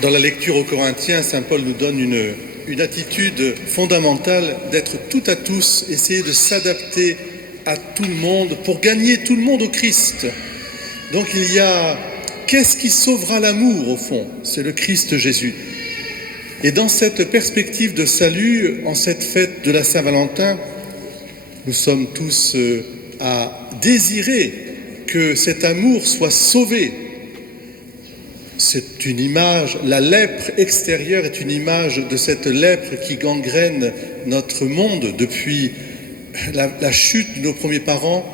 Dans la lecture aux Corinthiens, saint Paul nous donne une attitude fondamentale d'être tout à tous, essayer de s'adapter à tout le monde pour gagner tout le monde au Christ. Donc il y a qu'est-ce qui sauvera l'amour au fond? C'est le Christ Jésus. Et dans cette perspective de salut, en cette fête de la Saint-Valentin, nous sommes tous à désirer que cet amour soit sauvé. C'est une image, la lèpre extérieure est une image de cette lèpre qui gangrène notre monde depuis la chute de nos premiers parents,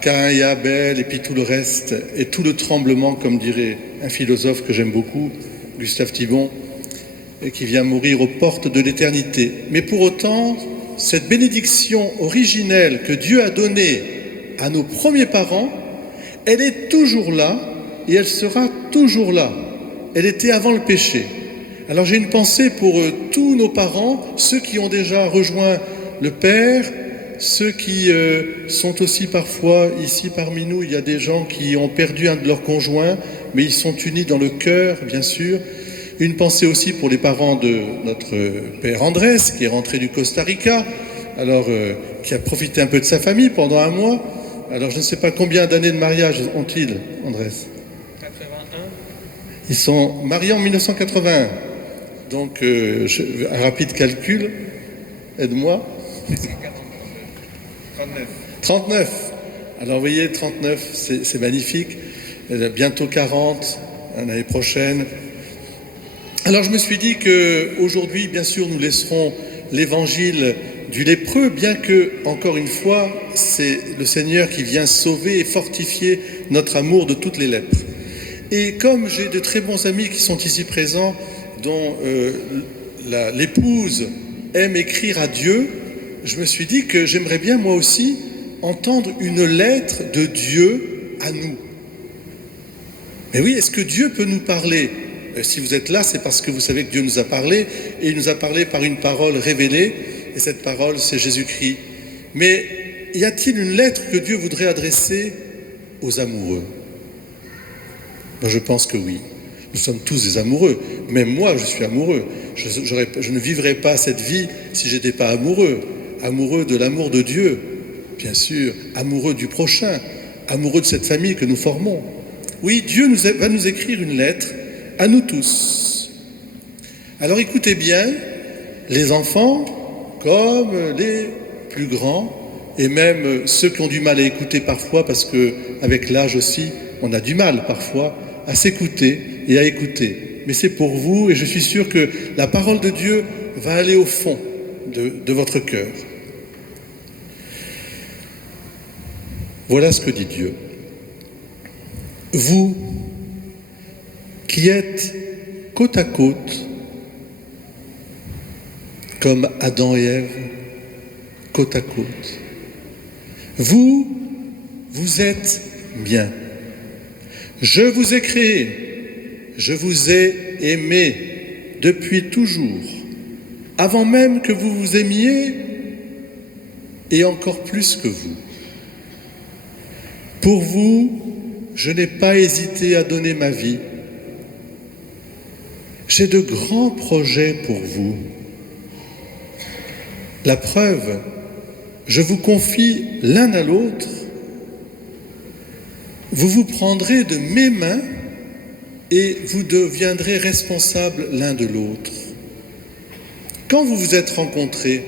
Caïn et Abel, et puis tout le reste, et tout le tremblement, comme dirait un philosophe que j'aime beaucoup, Gustave Thibon, et qui vient mourir aux portes de l'éternité. Mais pour autant, cette bénédiction originelle que Dieu a donnée à nos premiers parents, elle est toujours là et elle sera toujours là. Elle était avant le péché. Alors j'ai une pensée pour tous nos parents, ceux qui ont déjà rejoint le Père, ceux qui sont aussi parfois ici parmi nous. Il y a des gens qui ont perdu un de leurs conjoints, mais ils sont unis dans le cœur, bien sûr. Une pensée aussi pour les parents de notre père Andrés, qui est rentré du Costa Rica, alors qui a profité un peu de sa famille pendant un mois. Alors je ne sais pas combien d'années de mariage ont-ils, Andrés? 81. Ils sont mariés en 1981. Donc un rapide calcul, aide-moi. 39. 39. Alors vous voyez, 39, c'est magnifique. Bientôt 40, l'année prochaine. Alors je me suis dit qu'aujourd'hui, bien sûr, nous laisserons l'évangile du lépreux, bien que, encore une fois, c'est le Seigneur qui vient sauver et fortifier notre amour de toutes les lèpres. Et comme j'ai de très bons amis qui sont ici présents, dont l'épouse aime écrire à Dieu, je me suis dit que j'aimerais bien, moi aussi, entendre une lettre de Dieu à nous. Mais oui, est-ce que Dieu peut nous parler? Si vous êtes là, c'est parce que vous savez que Dieu nous a parlé, et il nous a parlé par une parole révélée, et cette parole, c'est Jésus-Christ. Mais y a-t-il une lettre que Dieu voudrait adresser aux amoureux? Ben, je pense que oui. Nous sommes tous des amoureux. Même moi, je suis amoureux. Je ne vivrais pas cette vie si je n'étais pas amoureux. Amoureux de l'amour de Dieu, bien sûr. Amoureux du prochain. Amoureux de cette famille que nous formons. Oui, Dieu va nous écrire une lettre à nous tous. Alors écoutez bien, les enfants, comme les plus grands, et même ceux qui ont du mal à écouter parfois, parce qu'avec l'âge aussi, on a du mal parfois à s'écouter et à écouter. Mais c'est pour vous, et je suis sûr que la parole de Dieu va aller au fond de votre cœur. Voilà ce que dit Dieu. Vous qui êtes côte à côte, comme Adam et Ève, côte à côte. Vous êtes bien. Je vous ai créé, je vous ai aimé depuis toujours, avant même que vous vous aimiez, et encore plus que vous. Pour vous, je n'ai pas hésité à donner ma vie. J'ai de grands projets pour vous. La preuve, je vous confie l'un à l'autre. Vous vous prendrez de mes mains et vous deviendrez responsables l'un de l'autre. Quand vous vous êtes rencontrés,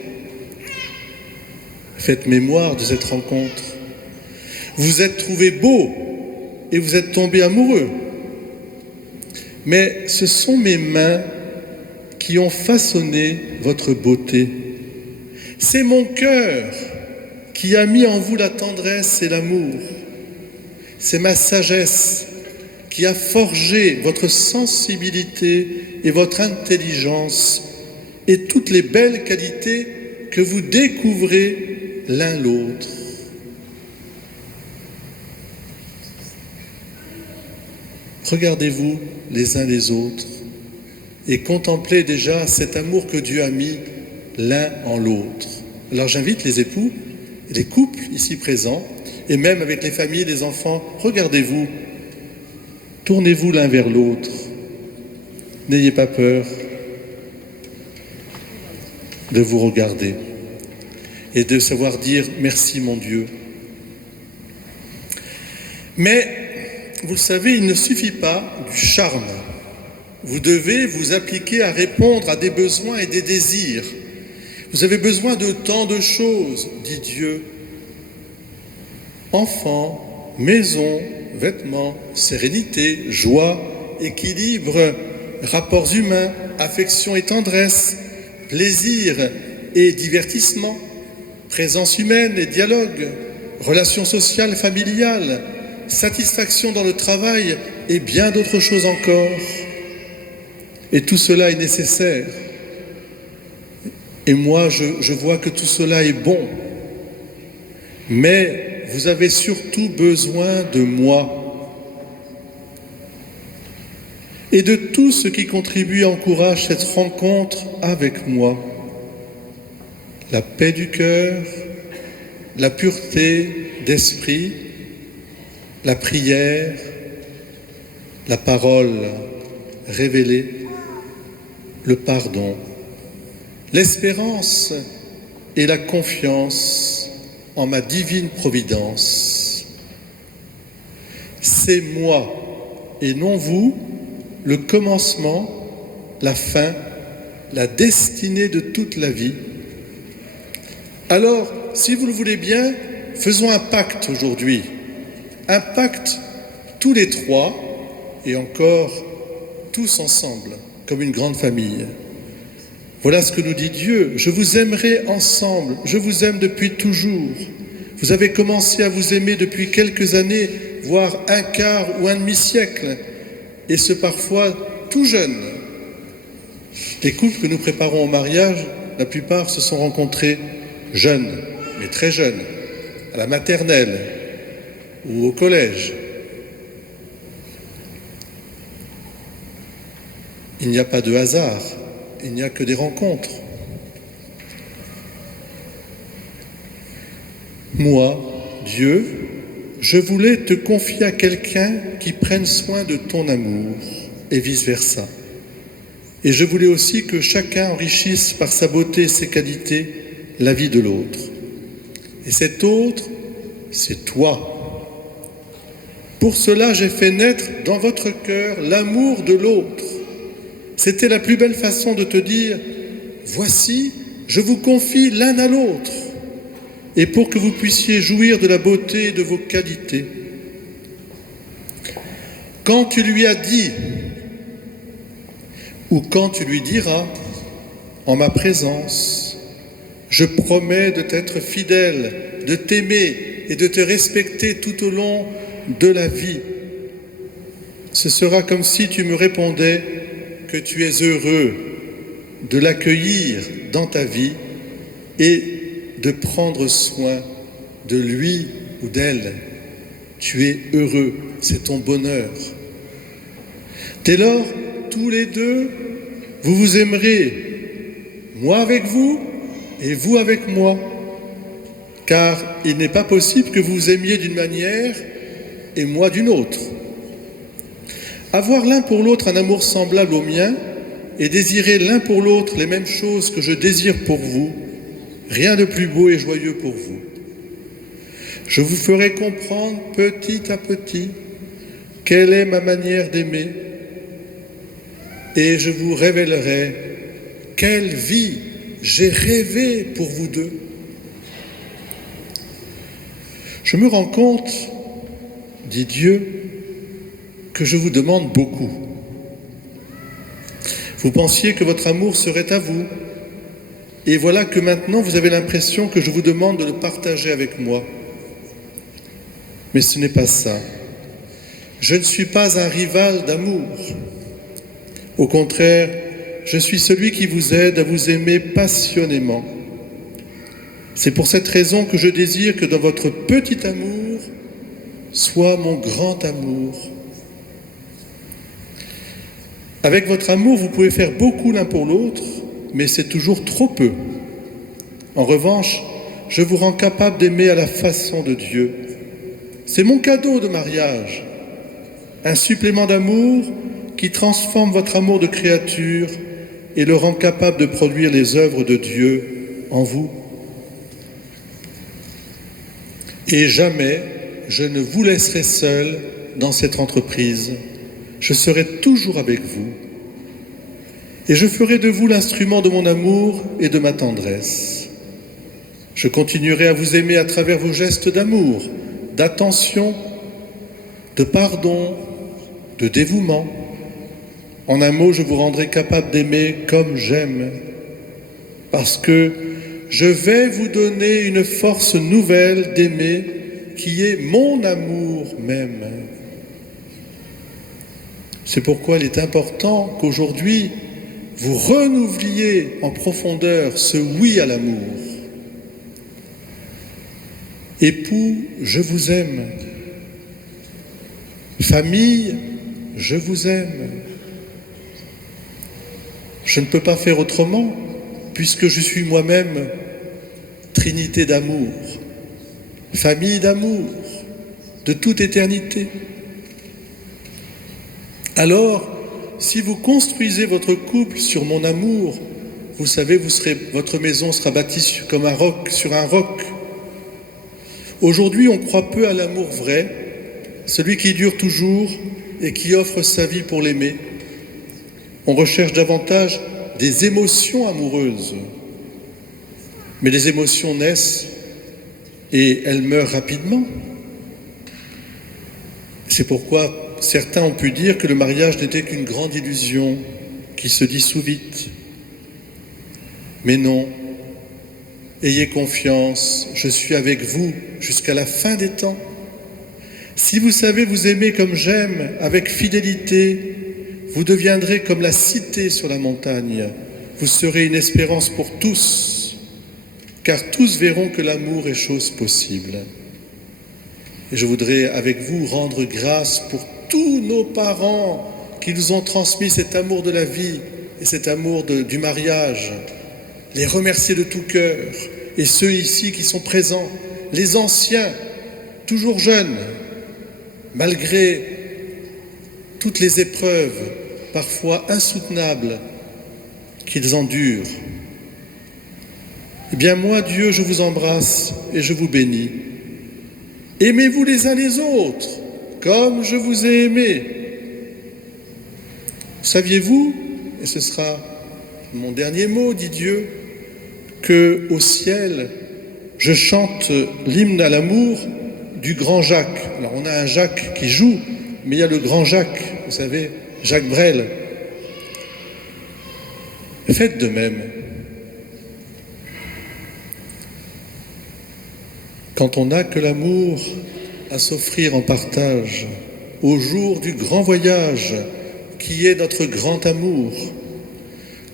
faites mémoire de cette rencontre. Vous vous êtes trouvés beaux et vous êtes tombés amoureux. Mais ce sont mes mains qui ont façonné votre beauté. C'est mon cœur qui a mis en vous la tendresse et l'amour. C'est ma sagesse qui a forgé votre sensibilité et votre intelligence et toutes les belles qualités que vous découvrez l'un l'autre. Regardez-vous les uns les autres et contemplez déjà cet amour que Dieu a mis l'un en l'autre. Alors j'invite les époux, les couples ici présents, et même avec les familles, les enfants, regardez-vous Tournez-vous l'un vers l'autre. N'ayez pas peur de vous regarder et de savoir dire « Merci mon Dieu ». Mais, vous le savez, il ne suffit pas du charme. Vous devez vous appliquer à répondre à des besoins et des désirs. Vous avez besoin de tant de choses, dit Dieu. Enfants, maison, vêtements, sérénité, joie, équilibre, rapports humains, affection et tendresse, plaisir et divertissement, présence humaine et dialogue, relations sociales, familiales, satisfaction dans le travail et bien d'autres choses encore. Et tout cela est nécessaire. Et moi, je vois que tout cela est bon. Mais vous avez surtout besoin de moi et de tout ce qui contribue et encourage cette rencontre avec moi. La paix du cœur, la pureté d'esprit, la prière, la parole révélée, le pardon, l'espérance et la confiance en ma divine providence. C'est moi et non vous le commencement, la fin, la destinée de toute la vie. Alors, si vous le voulez bien, faisons un pacte aujourd'hui. Un pacte tous les trois et encore tous ensemble, comme une grande famille. Voilà ce que nous dit Dieu. Je vous aimerai ensemble. Je vous aime depuis toujours. Vous avez commencé à vous aimer depuis quelques années, voire un quart ou un demi-siècle, et ce parfois tout jeune. Les couples que nous préparons au mariage, la plupart se sont rencontrés jeunes, mais très jeunes, à la maternelle ou au collège. Il n'y a pas de hasard, il n'y a que des rencontres. Moi, Dieu, je voulais te confier à quelqu'un qui prenne soin de ton amour et vice-versa. Et je voulais aussi que chacun enrichisse par sa beauté et ses qualités la vie de l'autre. Et cet autre, c'est toi. Pour cela, j'ai fait naître dans votre cœur l'amour de l'autre. C'était la plus belle façon de te dire « Voici, je vous confie l'un à l'autre » et pour que vous puissiez jouir de la beauté de vos qualités. Quand tu lui as dit ou quand tu lui diras en ma présence, je promets de t'être fidèle, de t'aimer et de te respecter tout au long de la vie. Ce sera comme si tu me répondais que tu es heureux de l'accueillir dans ta vie et de prendre soin de lui ou d'elle. Tu es heureux, c'est ton bonheur. Dès lors, tous les deux, vous vous aimerez, moi avec vous et vous avec moi, car il n'est pas possible que vous vous aimiez d'une manière et moi d'une autre. Avoir l'un pour l'autre un amour semblable au mien et désirer l'un pour l'autre les mêmes choses que je désire pour vous, rien de plus beau et joyeux pour vous. Je vous ferai comprendre petit à petit quelle est ma manière d'aimer et je vous révélerai quelle vie j'ai rêvé pour vous deux. Je me rends compte, dit Dieu, que je vous demande beaucoup. Vous pensiez que votre amour serait à vous, et voilà que maintenant vous avez l'impression que je vous demande de le partager avec moi. Mais ce n'est pas ça. Je ne suis pas un rival d'amour. Au contraire, je suis celui qui vous aide à vous aimer passionnément. C'est pour cette raison que je désire que dans votre petit amour soit mon grand amour. Avec votre amour, vous pouvez faire beaucoup l'un pour l'autre, mais c'est toujours trop peu. En revanche, je vous rends capable d'aimer à la façon de Dieu. C'est mon cadeau de mariage, un supplément d'amour qui transforme votre amour de créature et le rend capable de produire les œuvres de Dieu en vous. Et jamais je ne vous laisserai seul dans cette entreprise. Je serai toujours avec vous. Et je ferai de vous l'instrument de mon amour et de ma tendresse. Je continuerai à vous aimer à travers vos gestes d'amour, d'attention, de pardon, de dévouement. En un mot, je vous rendrai capable d'aimer comme j'aime, parce que je vais vous donner une force nouvelle d'aimer qui est mon amour même. C'est pourquoi il est important qu'aujourd'hui, vous renouveliez en profondeur ce oui à l'amour. Époux, je vous aime. Famille, je vous aime. Je ne peux pas faire autrement, puisque je suis moi-même trinité d'amour, famille d'amour, de toute éternité. Alors, si vous construisez votre couple sur mon amour, vous savez, votre maison sera bâtie comme un roc, sur un roc. Aujourd'hui, on croit peu à l'amour vrai, celui qui dure toujours et qui offre sa vie pour l'aimer. On recherche davantage des émotions amoureuses. Mais les émotions naissent et elles meurent rapidement. C'est pourquoi certains ont pu dire que le mariage n'était qu'une grande illusion qui se dissout vite. Mais non, ayez confiance, je suis avec vous jusqu'à la fin des temps. Si vous savez vous aimer comme j'aime, avec fidélité, vous deviendrez comme la cité sur la montagne. Vous serez une espérance pour tous, car tous verront que l'amour est chose possible. Et je voudrais avec vous rendre grâce pour tous nos parents qui nous ont transmis cet amour de la vie et cet amour du mariage. Les remercier de tout cœur, et ceux ici qui sont présents, les anciens, toujours jeunes, malgré toutes les épreuves, parfois insoutenables, qu'ils endurent. Eh bien moi, Dieu, je vous embrasse et je vous bénis. Aimez-vous les uns les autres, comme je vous ai aimé. Saviez-vous, et ce sera mon dernier mot, dit Dieu, qu'au ciel, je chante l'hymne à l'amour du grand Jacques. Alors on a un Jacques qui joue, mais il y a le grand Jacques, vous savez, Jacques Brel. Faites de même. Quand on n'a que l'amour à s'offrir en partage, au jour du grand voyage qui est notre grand amour,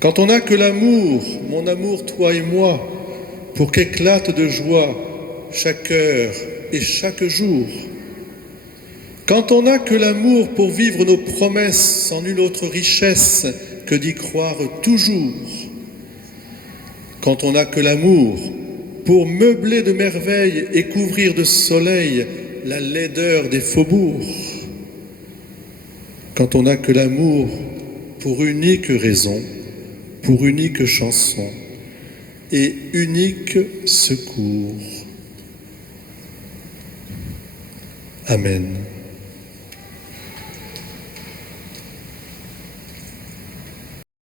quand on n'a que l'amour, mon amour, toi et moi, pour qu'éclate de joie chaque heure et chaque jour, quand on n'a que l'amour pour vivre nos promesses sans nulle autre richesse que d'y croire toujours, quand on n'a que l'amour pour meubler de merveilles et couvrir de soleil la laideur des faubourgs, quand on n'a que l'amour pour unique raison, pour unique chanson et unique secours. Amen.